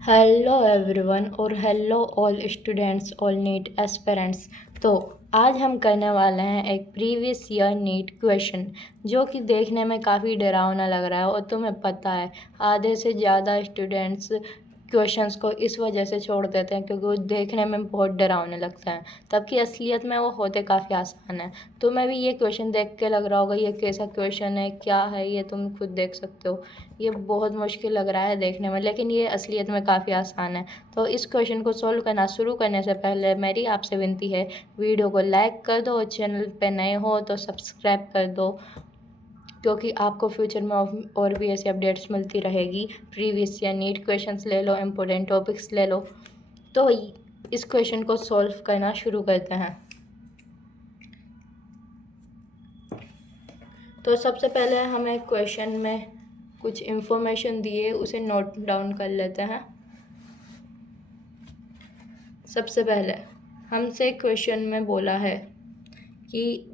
Hello everyone और hello all students all NEET aspirants. तो आज हम करने वाले हैं एक प्रीवियस ईयर नीट क्वेश्चन जो कि देखने में काफ़ी डरावना लग रहा है। और तुम्हें पता है आधे से ज़्यादा स्टूडेंट्स क्वेश्चंस को इस वजह से छोड़ देते हैं क्योंकि वो देखने में बहुत डरावने लगते हैं, तबकि असलियत में वो होते काफ़ी आसान है। तुम्हें भी ये क्वेश्चन देख के लग रहा होगा ये कैसा क्वेश्चन है, क्या है ये, तुम खुद देख सकते हो। ये बहुत मुश्किल लग रहा है देखने में, लेकिन ये असलियत में काफ़ी आसान है। तो इस क्वेश्चन को सॉल्व करना शुरू करने से पहले मेरी आपसे विनती है, वीडियो को लाइक कर दो और चैनल पे नए हो तो सब्सक्राइब कर दो, क्योंकि आपको फ्यूचर में और भी ऐसी अपडेट्स मिलती रहेगी। प्रीवियस या नीट क्वेश्चंस ले लो, इम्पोर्टेंट टॉपिक्स ले लो। तो इस क्वेश्चन को सॉल्व करना शुरू करते हैं। तो सबसे पहले हमें क्वेश्चन में कुछ इन्फॉर्मेशन दिए, उसे नोट डाउन कर लेते हैं। सबसे पहले हमसे क्वेश्चन में बोला है कि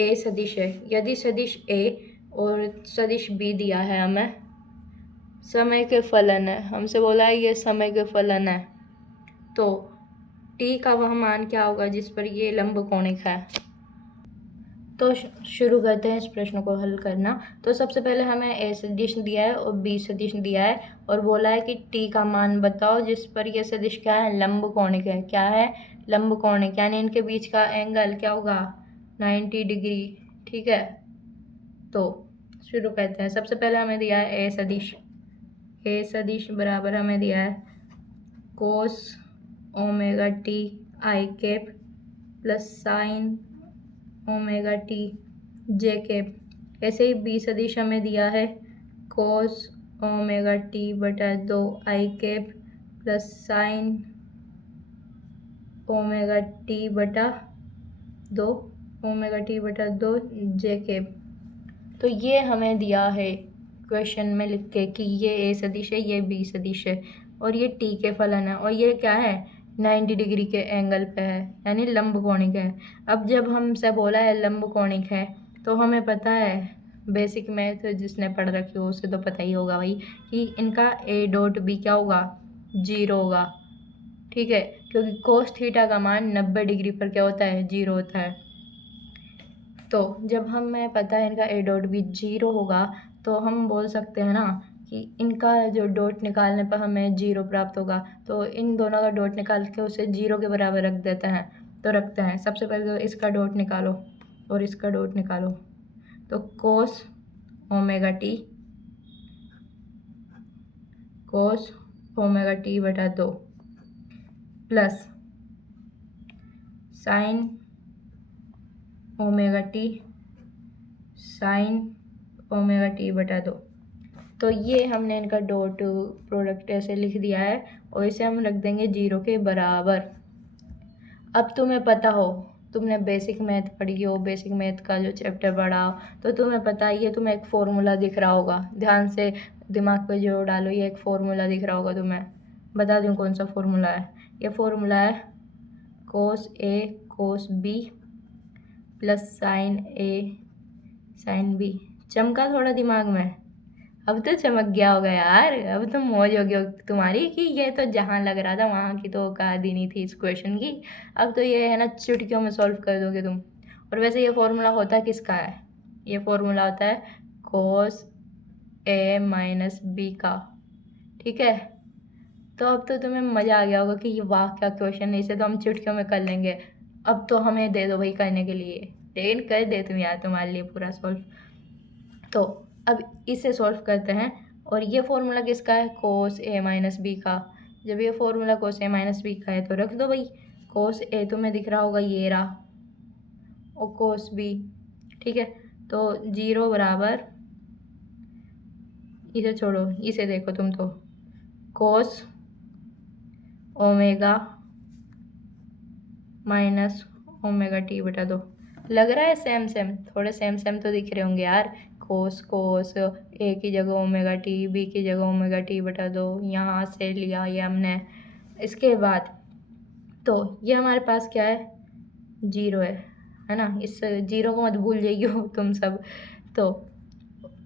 ए सदिश है। यदि सदिश ए और सदिश बी दिया है, हमें समय के फलन है, हमसे बोला है ये समय के फलन है, तो टी का वह मान क्या होगा जिस पर ये लंब कोणिक है। तो शुरू करते हैं इस प्रश्न को हल करना। तो सबसे पहले हमें ए सदिश दिया है और बी सदिश दिया है और बोला है कि टी का मान बताओ जिस पर ये सदिश क्या है, लंब कोणिक है। क्या है? लंब कोणिक, यानी इनके बीच का एंगल क्या होगा, 90 डिग्री। ठीक है, तो शुरू करते हैं। सबसे पहले हमें दिया है ए सदिश। ए सदिश बराबर हमें दिया है कोस omega T I cap plus sine omega T J cap. ऐसे ही बी सदिश हमें दिया है कोस ओमेगा टी बटा 2 i cap plus sine omega t बटा 2 जे कैप। तो ये हमें दिया है क्वेश्चन में लिख के कि ये ए सदिश है, ये बी सदिश है और ये टी के फलन है और ये क्या है, 90 डिग्री के एंगल पे है, यानी लंब कोणिक है। अब जब हमसे बोला है लंब कोणिक है तो हमें पता है, बेसिक मैथ जिसने पढ़ रखी हो उसे तो पता ही होगा भाई, कि इनका ए डॉट बी क्या होगा, 0 होगा। ठीक है, क्योंकि कोस थीटा का मान 90 डिग्री पर क्या होता है, 0 होता है। तो जब हमें पता है इनका ए डॉट बी 0 होगा तो हम बोल सकते हैं ना कि इनका जो डॉट निकालने पर हमें 0 प्राप्त होगा। तो इन दोनों का डॉट निकाल के उसे 0 के बराबर रख देते हैं। तो रखते हैं, सबसे पहले तो इसका डॉट निकालो और इसका डॉट निकालो। तो कोस ओमेगा टी बटा 2 प्लस साइन ओमेगा टी बटा 2। तो ये हमने इनका डॉट प्रोडक्ट ऐसे लिख दिया है और इसे हम रख देंगे 0 के बराबर। अब तुम्हें पता हो, तुमने बेसिक मैथ पढ़ी हो, बेसिक मैथ का जो चैप्टर पढ़ा हो, तो तुम्हें पता है ये तुम्हें एक फॉर्मूला दिख रहा होगा। ध्यान से दिमाग पे जोर डालो, ये एक फॉर्मूला दिख रहा होगा तुम्हें। बता दूँ कौन सा फॉर्मूला है? ये फॉर्मूला है कोस ए कोस बी प्लस साइन ए साइन बी। चमका थोड़ा दिमाग में? अब तो चमक गया होगा यार, अब तो मौज हो गई तुम्हारी कि ये तो जहाँ लग रहा था वहाँ की तो औकात ही नहीं थी इस क्वेश्चन की। अब तो ये है ना, चुटकियों में सॉल्व कर दोगे तुम। और वैसे ये फॉर्मूला होता किसका है? ये फॉर्मूला होता है कोस ए माइनस बी का। ठीक है, तो अब तो तुम्हें मज़ा आ गया होगा कि ये वाह क्या क्वेश्चन है, इसे तो हम चुटकियों में कर लेंगे। अब तो हमें दे दो भाई करने के लिए, लेकिन कर दे तुम यार, तुम्हारे लिए पूरा सॉल्व। तो अब इसे सॉल्व करते हैं। और ये फॉर्मूला किसका है? कोस ए माइनस बी का। जब ये फॉर्मूला कोस ए माइनस बी का है तो रख दो भाई। कोस ए तुम्हें दिख रहा होगा, ये रहा, और कोस बी। ठीक है, तो 0 बराबर, इसे छोड़ो, इसे देखो तुम, तो कोस ओमेगा माइनस ओमेगा टी बटा 2। लग रहा है सेम सेम, थोड़े सेम सेम तो दिख रहे होंगे यार। कोस कोस, ए की जगह ओमेगा टी, बी की जगह ओमेगा टी बटा 2, यहाँ से लिया ये हमने। इसके बाद तो ये हमारे पास क्या है, 0 है ना। इस 0 को मत भूल जाइयो तुम सब। तो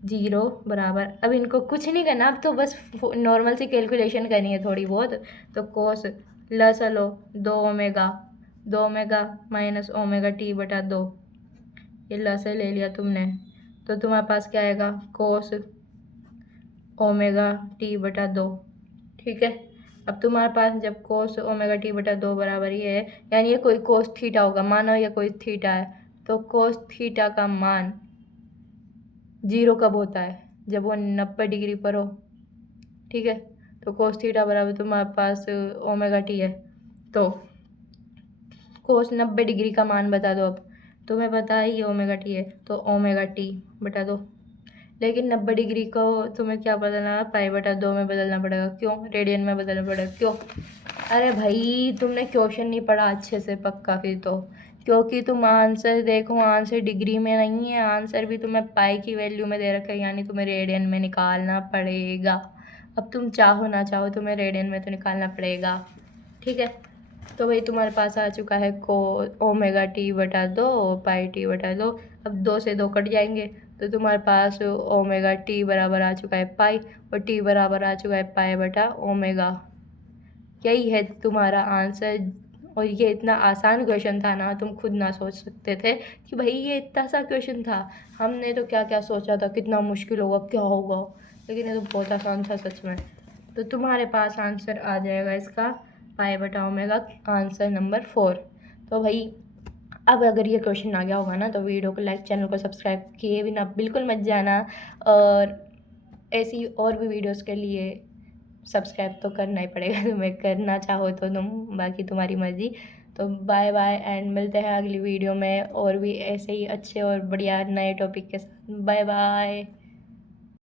0 बराबर, अब इनको कुछ नहीं करना, अब तो बस नॉर्मल सी कैलकुलेशन करनी है थोड़ी बहुत। तो कोस लसलो 2 ओमेगा माइनस ओमेगा टी बटा 2, ये लसे ले लिया तुमने, तो तुम्हारे पास क्या आएगा, कोस ओमेगा टी बटा 2। ठीक है, अब तुम्हारे पास जब कोस ओमेगा टी बटा 2 बराबर ये है, यानी ये कोई कोस थीटा होगा, मानो ये कोई थीटा है, तो कोस थीटा का मान 0 कब होता है, जब वो 90 डिग्री पर हो। ठीक है, तो कोस थीटा बराबर तुम्हारे पास ओमेगा टी है, तो कोस 90 डिग्री का मान बता दो। अब तुम्हें पता है ये ओमेगा टी है, तो ओमेगा टी बटा दो। लेकिन 90 डिग्री को तुम्हें क्या बदलना, पाई बटा 2 में बदलना पड़ेगा। क्यों, रेडियन में बदलना पड़ेगा। क्यों, अरे भाई तुमने क्वेश्चन नहीं पढ़ा अच्छे से पक्का फिर तो, क्योंकि तुम आंसर देखो, आंसर डिग्री में नहीं है, आंसर भी तुम्हें पाई की वैल्यू में दे रखा है, यानी तुम्हें रेडियन में निकालना पड़ेगा। अब तुम चाहो ना चाहो तुम्हें रेडियन में तो निकालना पड़ेगा। ठीक है, तो भाई तुम्हारे पास आ चुका है को ओमेगा टी बटा 2 पाई टी बटा 2। अब 2 से 2 कट जाएंगे, तो तुम्हारे पास ओमेगा टी बराबर आ चुका है पाई, और टी बराबर आ चुका है पाई बटा ओमेगा। यही है तुम्हारा आंसर। और ये इतना आसान क्वेश्चन था ना, तुम खुद ना सोच सकते थे कि भाई ये इतना सा क्वेश्चन था। हमने तो क्या क्या सोचा था, कितना मुश्किल होगा, क्या होगा, लेकिन ये तो बहुत आसान था सच में। तो तुम्हारे पास आंसर आ जाएगा इसका पाई बटा ओमेगा, आंसर नंबर 4। तो भाई अब अगर ये क्वेश्चन आ गया होगा ना, तो वीडियो को लाइक, चैनल को सब्सक्राइब किए बिना बिल्कुल मत जाना, और ऐसी और भी वीडियोस के लिए सब्सक्राइब तो करना ही पड़ेगा तुम्हें, करना चाहो तो तुम, बाकी तुम्हारी मर्ज़ी। तो बाय बाय, एंड मिलते हैं अगली वीडियो में और भी ऐसे ही अच्छे और बढ़िया नए टॉपिक के साथ। Bye bye.